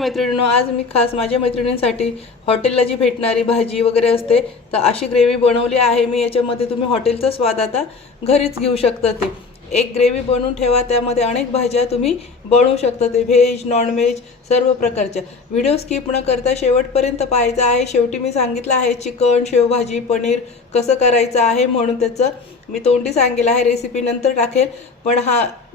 मैत्रिणींनो, आज मी खास माझ्या मैत्रिणींसाठी हॉटेलला जी भेटणारी भाजी वगैरे असते तर अशी ग्रेव्ही बनवली आहे मी। याच्यामध्ये तुम्ही हॉटेलचा स्वाद आता घरीच घेऊ शकता। ते एक ग्रेव्ही बनवून ठेवा, त्यामध्ये अनेक भाज्या तुम्ही बनवू शकता। ते व्हेज नॉन व्हेज सर्व प्रकारच्या। व्हिडिओ स्किप न करता शेवटपर्यंत पाहायचा आहे। शेवटी मी सांगितलं आहे चिकन शेवभाजी पनीर कसं करायचं आहे, म्हणून त्याचं मी तोंडी सांगेल आहे, रेसिपी नंतर टाकेल। पण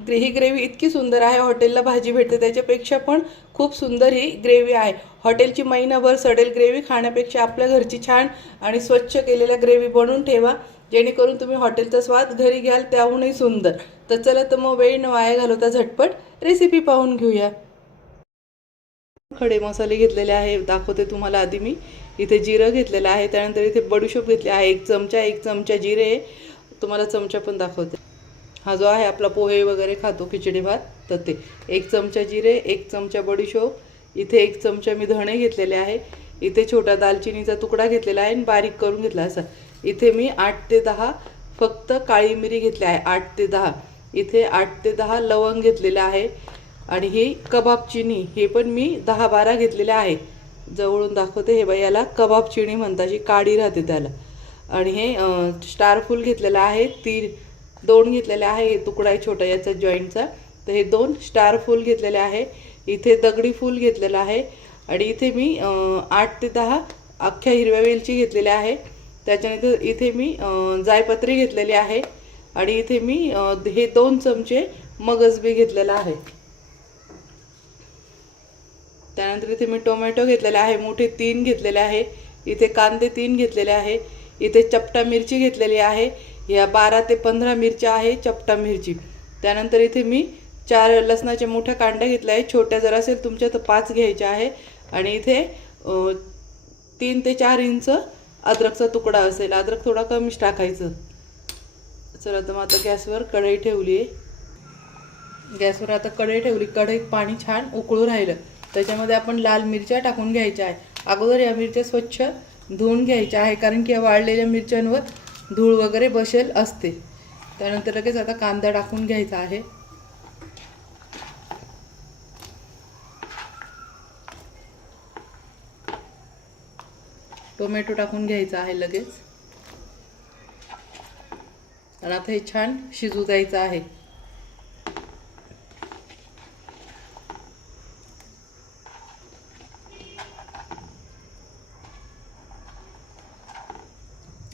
ही ग्रेव्ही इतकी सुंदर आहे, हॉटेलला भाजी भेटते त्याच्यापेक्षा पण खूप सुंदर ही ग्रेव्ही आहे। हॉटेलची महिनाभर सडेल ग्रेव्ही खाण्यापेक्षा आपल्या घरची छान आणि स्वच्छ केलेल्या ग्रेव्ही बनवून ठेवा, जेणेकरून तुम्ही हॉटेलचा स्वाद घरी घ्याल त्याहूनही सुंदर। तर चला तर मग वेळ न वाया घालवता झटपट रेसिपी पाहून घेऊया। खडे मसाले घेतलेले आहे, दाखवते तुम्हाला। आधी मी इथे जिरं घेतलेलं आहे, त्यानंतर इथे बडीशोप घेतली आहे एक चमचा जिरे, तुम्हाला चमचा पण दाखवते। हा जो आहे आपला पोहे वगैरे खातो खिचडी भात तर ते एक चमचा जिरे, एक चमचा बडीशोप, इथे एक चमचा मी धणे घेतलेले आहे, इथे छोटा दालचिनीचा तुकडा घेतलेला आहे आणि बारीक करून घेतला असा। इथे मी 8 ते 10 फक्त काळी मिरी घेतली आहे, 8 ते 10। इथे 8 ते 10 लवंग घेतलेले आहे आणि ही कबाब चिनी हे पण मी 10-12 घेतलेले आहे। जवळून दाखवते, हे बाई याला कबाब चिनी म्हणतात, जी काडी राहते त्याला। आणि हे स्टार फूल घेतलेला आहे, 2 घेतलेले आहे, हे तुकडा आहे छोटा याचा जॉईंटचा, तर हे 2 स्टार फूल घेतलेले आहे। इथे दगडी फूल घेतलेला आहे आणि इथे मी 8 ते 10 अख्ख्या हिरव्या वेलची घेतलेल्या आहे। त्याच्यानंतर इथे मी जायपत्री घेतलेली आहे आणि इथे मी हे 2 चमचे मगज बी घेतलेला आहे। त्यानंतर इथे मी टोमॅटो घेतलेला आहे, मोठे 3 घेतलेले आहे। इथे कांदे 3 घेतलेले आहे। इथे चपटा मिरची घेतलेली आहे, या 12 ते 15 मिरच्या आहे चपटा मिरची। त्यानंतर इथे मी 4 लसणाच्या मोठ्या कांड्या घेतल्या आहे, छोट्या जर असेल तुमच्या तर 5 घ्यायच्या आहे। आणि इथे 3 ते 4 इंच अद्रकचा तुकडा असेल, अद्रक थोडा कमीच टाकायचं। चला तर मग आता गॅसवर कढई ठेवली आहे। गॅसवर आता कढई ठेवली, कढईत पाणी छान उकळू राहिलं, त्याच्यामध्ये आपण लाल मिरच्या टाकून घ्यायच्या आहे। अगोदर या मिरच्या स्वच्छ धुवून घ्यायच्या आहे, कारण की या वाळलेल्या मिरच्यांवर धूळ वगैरे बसेल असते। त्यानंतर लगेच आता कांदा टाकून घ्यायचा आहे। टोमॅटो टाकून घ्यायचा आहे लगेच, आणि आता हे छान शिजू द्यायचं आहे।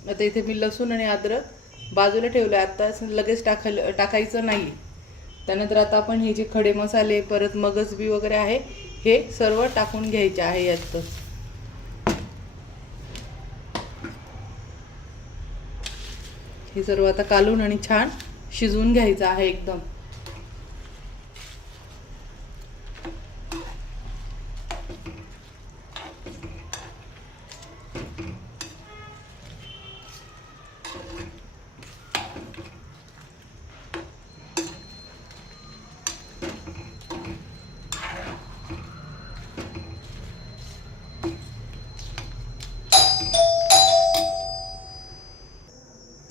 आता इथे मी लसूण आणि अद्रक बाजूला ठेवलं, आता लगेच टाकायचं नाही। त्यानंतर आता आपण हे जे खडे मसाले परत मगज बी वगैरे आहे हे सर्व टाकून घ्यायचे आहे यातच। हे सर्व आता कालून आणि छान शिजवून घ्यायचं आहे एकदम।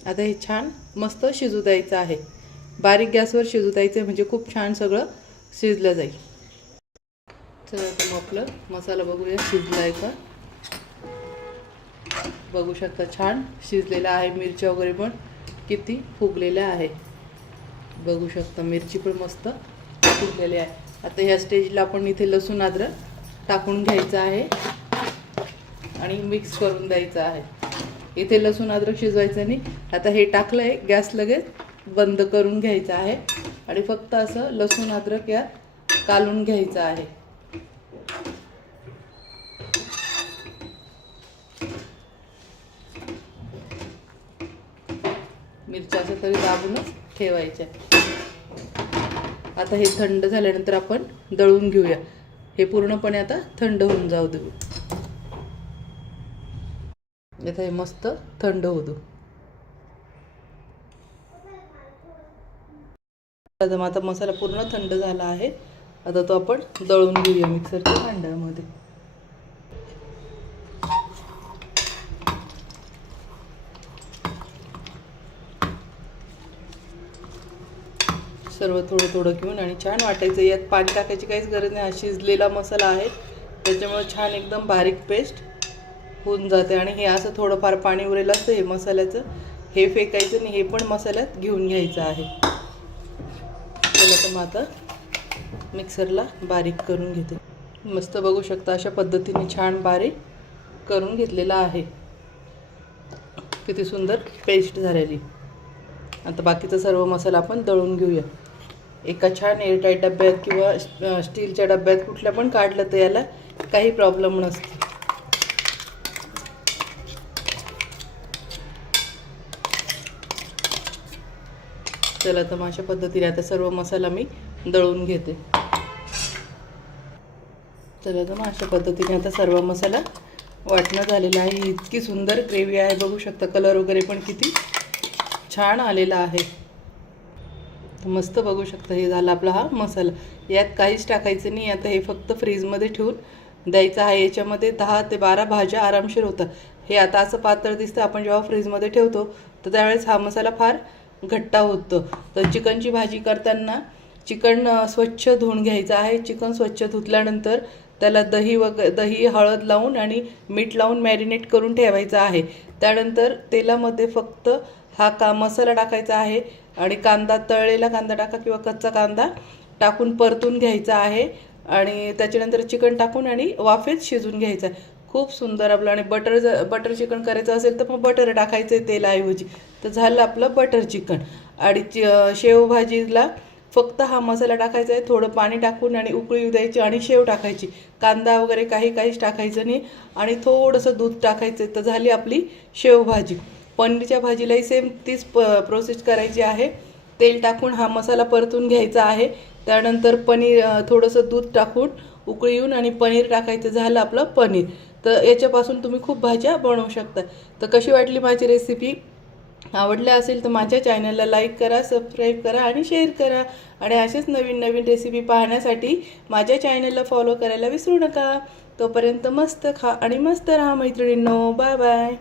आता हे छान मस्त शिजू द्यायचं आहे, बारीक गॅसवर शिजू द्यायचं, म्हणजे खूप छान सगळं शिजलं जाईल। चला आता मग आपलं मसाला बघूया शिजला आहे का। बघू शकता छान शिजलेला आहे, मिरच्या वगैरे पण किती फुगलेल्या आहे, बघू शकता मिरची पण मस्त फुगलेली आहे। आता ह्या स्टेजला आपण इथे लसूण अद्रक टाकून घ्यायचं आहे आणि मिक्स करून द्यायचं आहे। इथे लसूण अद्रक शिजवायचं नाही, आता हे टाकलं आहे, गॅस लगेच बंद करून घ्यायचा आहे आणि फक्त असं लसूण अद्रक यात कालून घ्यायचं आहे। मिरच्या असं तरी दाबूनच ठेवायच्या। आता हे थंड झाल्यानंतर आपण दळून घेऊया, हे पूर्णपणे आता थंड होऊन जाऊ देऊ। आता हे मस्त थंड होऊ दे। आता मसाला पूर्ण थंड झाला आहे, आता तो आपण दळून घेऊया मिक्सरच्या भांड्यामध्ये। सर्व थोडं थोडं घेऊन आणि छान वाटायचं, यात पाणी टाकायची काहीच गरज नाही, हा शिजलेला मसाला आहे त्याच्यामुळे छान एकदम बारीक पेस्ट होऊन जाते. आणि हे असं थोडंफार पाणी उरेलं असतं हे मसाल्याचं, हे फेकायचं आणि हे पण मसाल्यात घेऊन घ्यायचं आहे. चला तर मग आता मिक्सरला बारीक करून घेते. मस्त बघू शकता अशा पद्धतीने छान बारीक करून घेतलेला आहे. किती सुंदर पेस्ट झालेली. आता बाकीचा सर्व मसाला आपण दळून घेऊया. एका छान एअरटाईट डब्यात किंवा स्टीलच्या डब्यात कुठल्या पण काढलं तर याला काही प्रॉब्लेम नसतो. चला तर मग अशा पद्धतीने आता सर्व मसाला मी दळून घेते. चला तर मग अशा पद्धतीने आता सर्व मसाला वाटणं झालेला आहे. इतकी सुंदर ग्रेव्ही आहे बघू शकता. कलर वगैरे पण किती छान आलेला आहे. मस्त बघू शकता. हे झाला आपला हा मसाला. यात काहीच टाकायचं नाही. आता हे फक्त फ्रीजमध्ये ठेवून द्यायचं आहे. याच्यामध्ये 10 ते 12 भाज्या आरामशीर होतात. हे आता असं पातळ दिसतं, आपण जेव्हा फ्रीजमध्ये ठेवतो तर त्यावेळेस हा मसाला फार घट्टा होतो. तर चिकनची भाजी करताना चिकन स्वच्छ धुवून घ्यायचं आहे. चिकन स्वच्छ धुतल्यानंतर त्याला दही हळद लावून आणि मीठ लावून मॅरिनेट करून ठेवायचं आहे. त्यानंतर तेलामध्ये फक्त हा मसाला टाकायचा आहे आणि कांदा, तळलेला कांदा टाका किंवा कच्चा कांदा टाकून परतून घ्यायचा आहे. आणि त्याच्यानंतर चिकन टाकून आणि वाफेत शिजून घ्यायचं आहे. खूप सुंदर आपलं. आणि बटर चिकन करायचं असेल तर मग बटर टाकायचं आहे तेलाऐवजी. तर झालं आपलं बटर चिकन. आणि शेवभाजीला फक्त हा मसाला टाकायचा आहे. थोडं पाणी टाकून आणि उकळी द्यायची आणि शेव टाकायची. कांदा वगैरे काहीच टाकायचं नाही. आणि थोडंसं दूध टाकायचं. तर झाली आपली शेवभाजी. पनीरच्या भाजीलाही सेम तीच प्रोसेस करायची आहे. तेल टाकून हा मसाला परतून घ्यायचा आहे. त्यानंतर पनीर थोडंसं दूध टाकून उकळी येऊन आणि पनीर टाकायचं. झालं आपलं पनीर. तर याच्यापासून तुम्ही खूप भाज्या बनवू शकता. तर कशी वाटली माझी रेसिपी? आवडल्या असेल तर माझ्या चॅनलला लाईक करा, सबस्क्राईब करा आणि शेअर करा. आणि असेच नवीन नवीन रेसिपी पाहण्यासाठी माझ्या चॅनलला फॉलो करायला विसरू नका. तोपर्यंत मस्त खा आणि मस्त राहा मैत्रिणींनो. Bye bye.